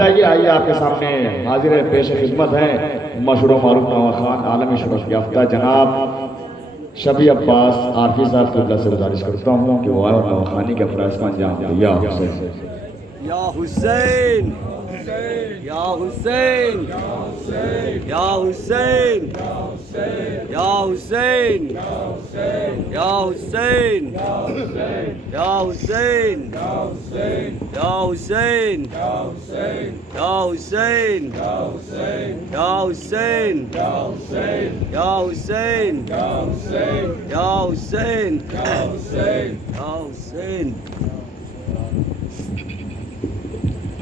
آئیے آپ کے سامنے حاضر پیش خدمت ہیں مشہور و معروف نوا خان عالمی شرف یافتہ جناب شبی عباس عارفی صاحب قبلہ سے گزارش کرتا ہوں کہ وہ آئے اور نوا خانی کے فرائض کا انجام دے۔ یا حسین یا حسین یا حسین یا حسین یا حسین یا حسین یا حسین یا حسین یا حسین یا حسین یا حسین یا حسین۔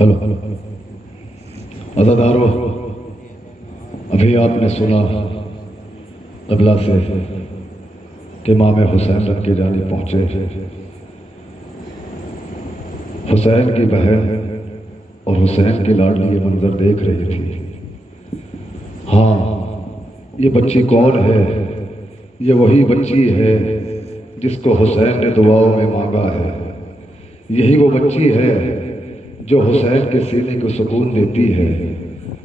ہلو عزادارو، ابھی آپ نے سنا قبلہ سے کہ امام حسین رن کی جانب پہنچے۔ حسین کی بہن اور حسین کی لاڈلی یہ منظر دیکھ رہی تھی۔ ہاں، یہ بچی کون ہے؟ یہ وہی بچی ہے جس کو حسین نے دعاؤں میں مانگا ہے۔ یہی وہ بچی ہے جو حسین کے سینے کو سکون دیتی ہے۔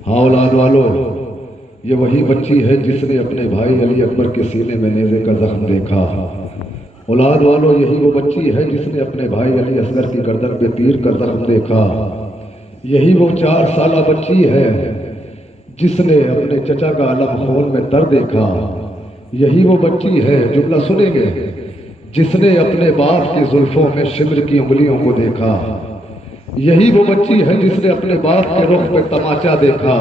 ہاں اولاد والو، یہ وہی بچی ہے جس نے اپنے بھائی علی اکبر کے سینے میں نیزے کا زخم دیکھا۔ اولاد والو، یہی وہ بچی ہے جس نے اپنے بھائی علی اصغر کی گردن پہ تیر کا زخم دیکھا۔ یہی وہ 4 سالہ بچی ہے جس نے اپنے چچا کا علم خون میں تر دیکھا۔ یہی وہ بچی ہے، جملہ سنیں گے، جس نے اپنے باپ کی زلفوں میں شمر کی انگلیوں کو دیکھا۔ یہی وہ بچی ہے جس نے اپنے باپ کے رخ پہ تماچا دیکھا۔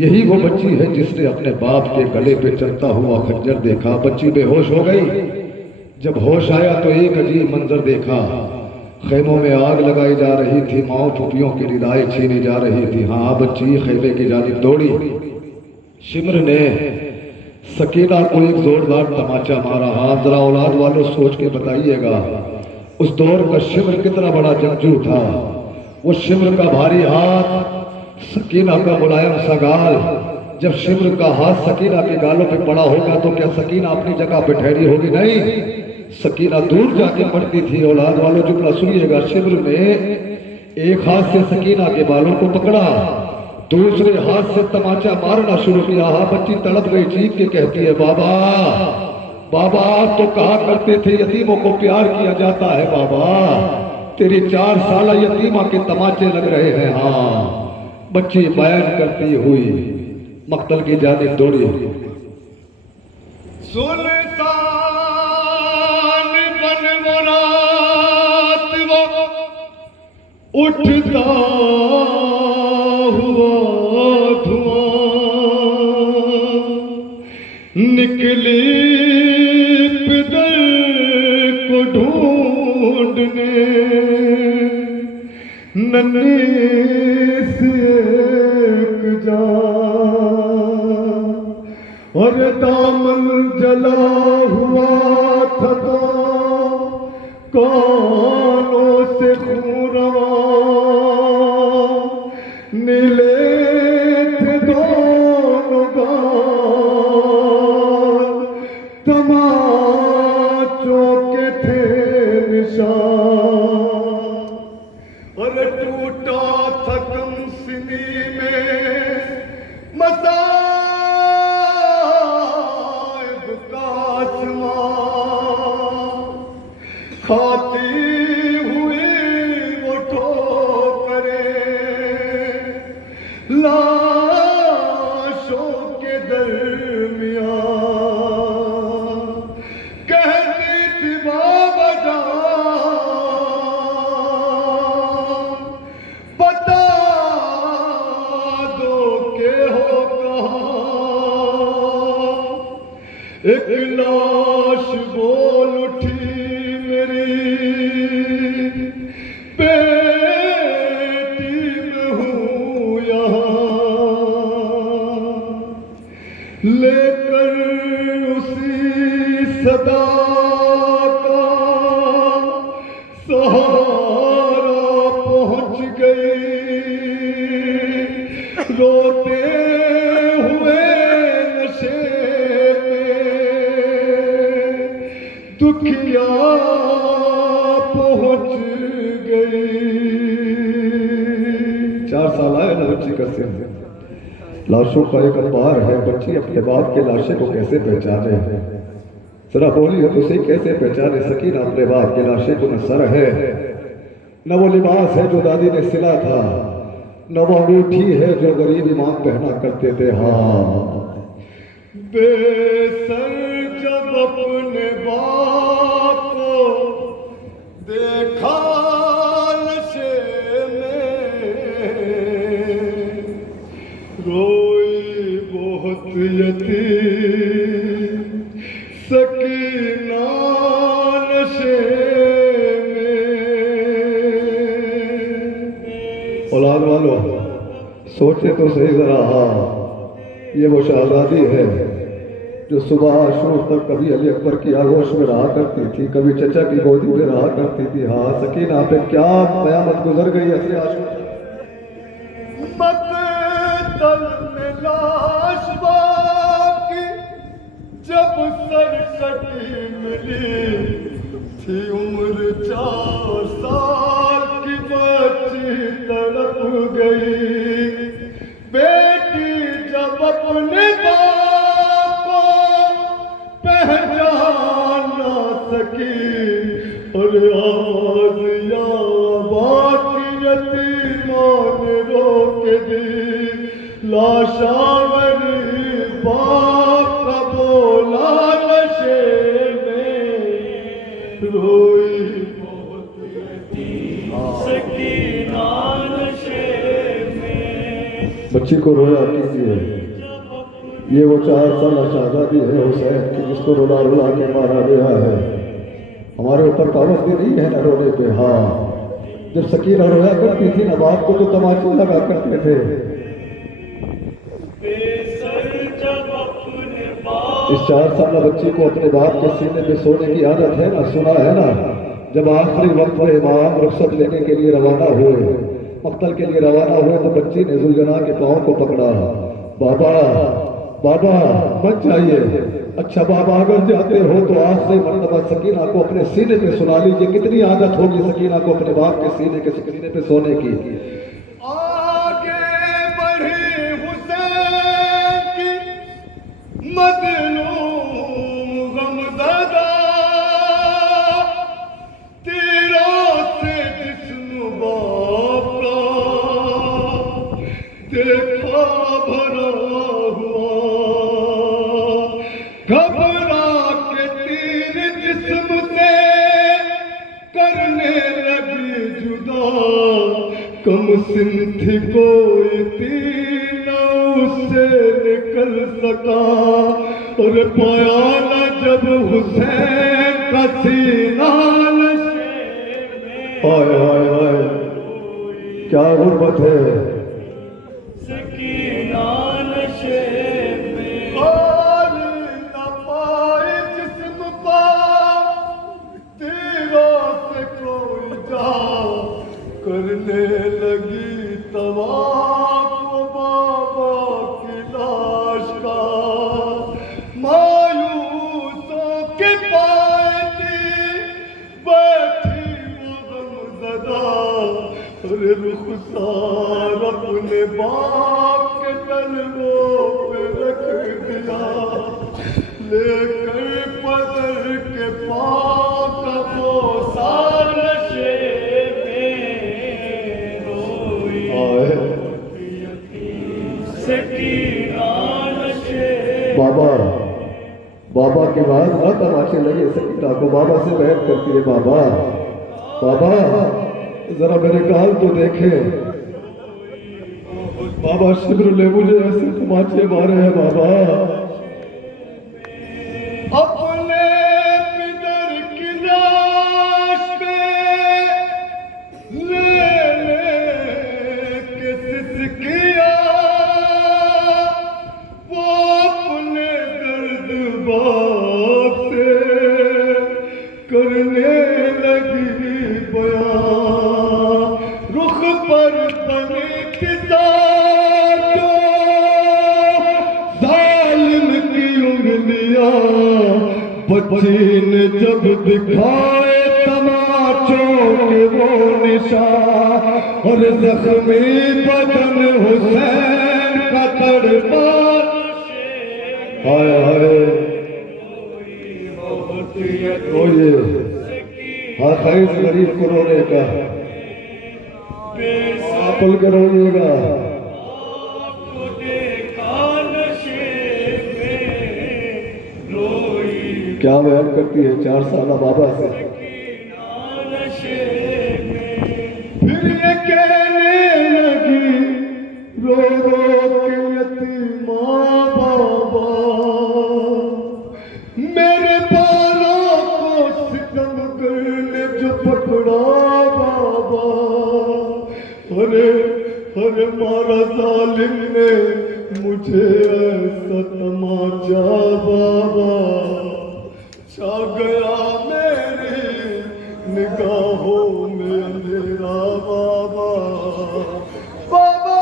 یہی وہ بچی ہے جس نے اپنے باپ کے گلے پہ چلتا ہوا خنجر دیکھا۔ بچی بے ہوش ہو گئی۔ جب ہوش آیا تو ایک عجیب منظر دیکھا۔ خیموں میں آگ لگائی جا رہی تھی، ماؤں پھوپھیوں کی ندائیں چھینی جا رہی تھی۔ ہاں، بچی خیمے کی جانب دوڑی۔ شمر نے سکینہ کو ایک زوردار تماچا مارا۔ ہاں، ذرا اولاد والوں سوچ کے بتائیے گا اس دور کا شمر کتنا بڑا جنگجو تھا۔ وہ شمر کا بھاری ہاتھ، سکینہ کا ملائم سا گال۔ جب شمر کا ہاتھ سکینہ کے گالوں پہ پڑا ہوگا تو کیا سکینہ اپنی جگہ پہ ٹھہری ہوگی؟ نہیں، سکینہ دور جا کے پڑتی تھی۔ اولاد والوں جملہ سنیے گا، شمر نے ایک ہاتھ سے سکینہ کے بالوں کو پکڑا، دوسرے ہاتھ سے تماچا مارنا شروع کیا۔ ہاں، بچی تڑپ گئی، چیخ کے کہتی ہے، بابا بابا، آپ تو کہا کرتے تھے یتیموں کو پیار کیا جاتا ہے۔ بابا، تیری 4 سالہ یتیمہ کے تماچے لگ رہے ہیں۔ ہاں، بچی بیان کرتی ہوئی مقتل کی جانب دوڑی۔ سلطان بن مراد وہ اٹھتا ہوا دھواں، نکلی پدر کو ڈھونڈنے ننھی سی ایک جان، اور دامن جلا ہوا تھا تو کانوں سے خون رواں، نیلے تھے دونوں گال، تماچوں کے تھے نشان، اور ٹوٹا تھا کم سنی میں مصائب کا آسمان، کھاتی ہوئی وہ ٹھوکریں لاشوں کے درمیان، کہتی تھی بابا جان بتا دو کہ ہو کہاں، ایک لاش بول اٹھی میری بیٹی میں ہوں یہاں، لے کر اسی صدا کا سہارا پہنچ گئی، روتے ہوئے نشے میں دکھیا پہنچ گئی۔ साल है ना बच्ची का सिर। लाशों का एक अंबार है, बच्ची अपने बाप के लाशे को कैसे पहचाने? जरा बोलिए तो सही, कैसे पहचाने सकीना अपने बाप के लाशे को? न सर है, न वो लिबास है जो दादी ने सिला था, न वो अंगूठी है जो गरीब इमाम पहना करते थे। हाँ, बेसर जब अपने बाप को देखा नशे में, रोई बहुत यतीम सकीना नशे में। औलाद वालों, सोचे तो सही जरा। हाँ, ये वो शहजादी है जो सुबह शोर तक कभी अली अकबर की आगोश में रहा करती थी, कभी चचा की गोदी में रहा करती थी। हाँ, सकीना पे क्या कयामत गुजर गई ऐसे आशों। मकतल में लाश बाकी जब सरकटी मिली थी, उम्र 4 साल की बच्ची तड़प गई। बेटी जब अपने बाप को पहचान ना सकी, और आवाज या बाकी यतीमों ने रोक दी। लाशावरी बाप का बोला नशे में, रोई बहुत सकीना नशे में। बच्ची को रोया कीजिए। ये वो 4 साल शहजादी है हुसैन की, जिसको रुला रुला के मारा गया है। हमारे ऊपर पाबंदी नहीं है न रोने पे। हाँ, जब सकीना रोया करती थी ना, बाप को तो तमाचे लगा करते थे। इस 4 साल बच्ची को अपने बाप के सीने पे सोने की आदत है ना, सुना है ना। जब आखिरी वक्त में इमाम रुखसत लेने के लिए रवाना हुए, मक्तल के लिए रवाना हुए, तो बच्ची ने जुलजना के पाँव को पकड़ा। बाबा बाबा मत जाइए। अच्छा बाबा, अगर जाते हो तो आखिरी मर्तबा सकीना को अपने सीने पे सुना लीजिए। कितनी आदत होगी सकीना को अपने बाप के सीने पे सोने की। आगे बढ़ी हुसैन की मजलूम गमज़दा, तीरों से जिस्म बाप का देखा भरा हुआ। घबरा के तीर जिस्म से करने लगी जुदा, कम सिंथ कोई तीर न उससे निकल सका। और पाया न जब हुसैन का सीना नशे में, हाय हाय हाय, क्या गुर्बत है। सकीना नशे में, और न पाए जिस्म को तीरों से कोई जा, करने लगी तवाफ बाबा की लाश का। मायूसों के पाती बैठी वो गमज़दा, और रुखसार अपने बाप के तलवों पे रख दिया। लेकर पदर के पाँव का बोसा नशे में रोई। सकीना नशे। बाबा बाबा की बात ना तमाचे लगे सकीना को, बाबा से बहस करती है। बाबा बाबा जरा मेरे गाल तो देखे। बाबा शिब्र ले मुझे ऐसे तमाचे मारे हैं बाबा। अपने पितर की लाश पे ले के सिसकिया, वो अपने दर्द बाप से करने लगी बयां। रुख पर बनी किताब जालिम की उंगलियां, बच्ची ने जब दिखाए तमाचों के वो निशान और जख्मी बदन हुसैन का तड़पा हाय हाय रोइए हाँ खैर गरीब को रोने का पल के रोइएगा क्या बयान करती है 4 साल बाबा से फिर ये कहने लगी रो रो के यतीमा बाबा मेरे बालों को सितम करने जो पकड़ा बाबा अरे अरे मारा जालिम ने मुझे ऐसा तमाचा बाबा छा गया मेरी निगाहों में अंधेरा बाबा बाबा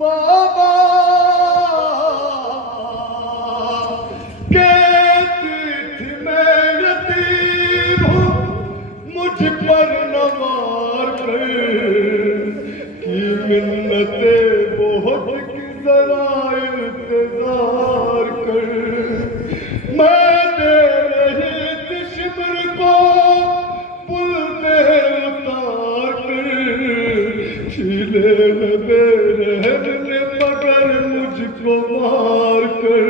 बाबा कहती थी मैं यतीम हूँ मुझ पर न मार कर की मिन्नते बहुत की जरा इंतजार कर मैं दे रही थी शिमर को पुल पे उतार कर छीले बेरहम ने मगर मुझको मार कर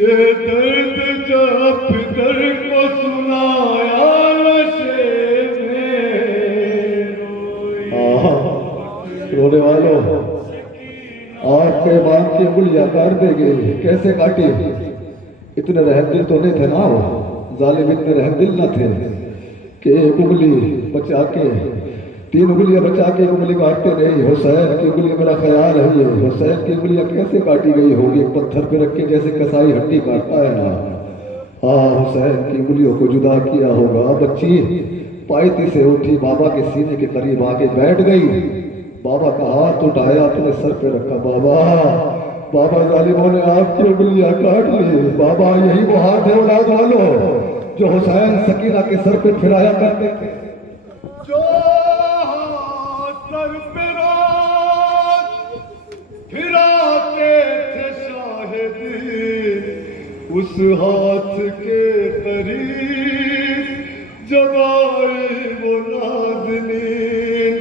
ये दर्द जब फिकर को सुनाया नशे में रोने वालों आपके बाप की उंगलियां काट देंगे कैसे काटी इतने रहमदिल तो नहीं थे ना वो जालिम इतने रहमदिल न थे कि एक उंगली बचा के 3 उंगलियां बचा के उंगली काटते नहीं हुसैन की उंगली मेरा ख्याल है ये हुसैन की उंगलियां कैसे काटी गई होगी पत्थर पे रख के जैसे कसाई हड्डी काटता है ना हुसैन की उंगलियों को जुदा किया होगा बच्ची पायती से उठी बाबा के सीने के करीब आके बैठ गई बाबा का हाथ उठाया अपने सर पे रखा बाबा बाबा जालिमों ने आपकी उंगलियां काट ली बाबा यही वो हाथ है औलाद वालों जो हुसैन सकीना के सर पे फिराया करते थे जो सर पे फिराते थे शाहिदी उस हाथ के करीब जवाई वो नाज़नीन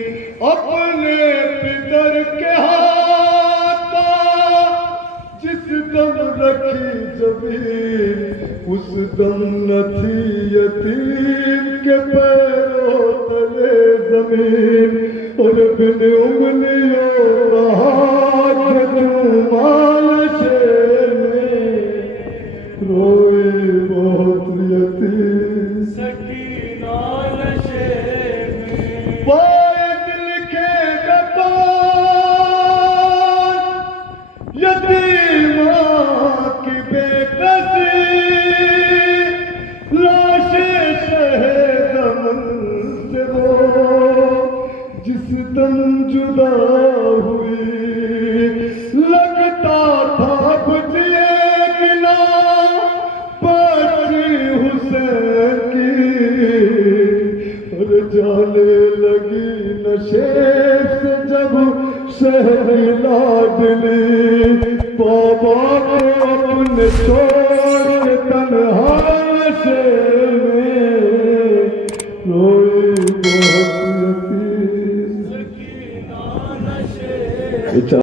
अपने पितर के हाथ जिस दम रखी जमीन उस दम न थी यतीम के पैरों तले जमीन और बिन उंगलियों का हाथ चूमा नशे में रोई बहुत यतीम सकीना नशे में यतीमा की बेकसी लाशें शहे दमन से वो जिस दम जुदा हुई लगता था बुझिएगी ना बच्ची हुसैन की और जाने लगी नशे से जब शहरी लाडली बाबा को अपने छोड़ के तन्हा नशे में रोई बहुत यतीम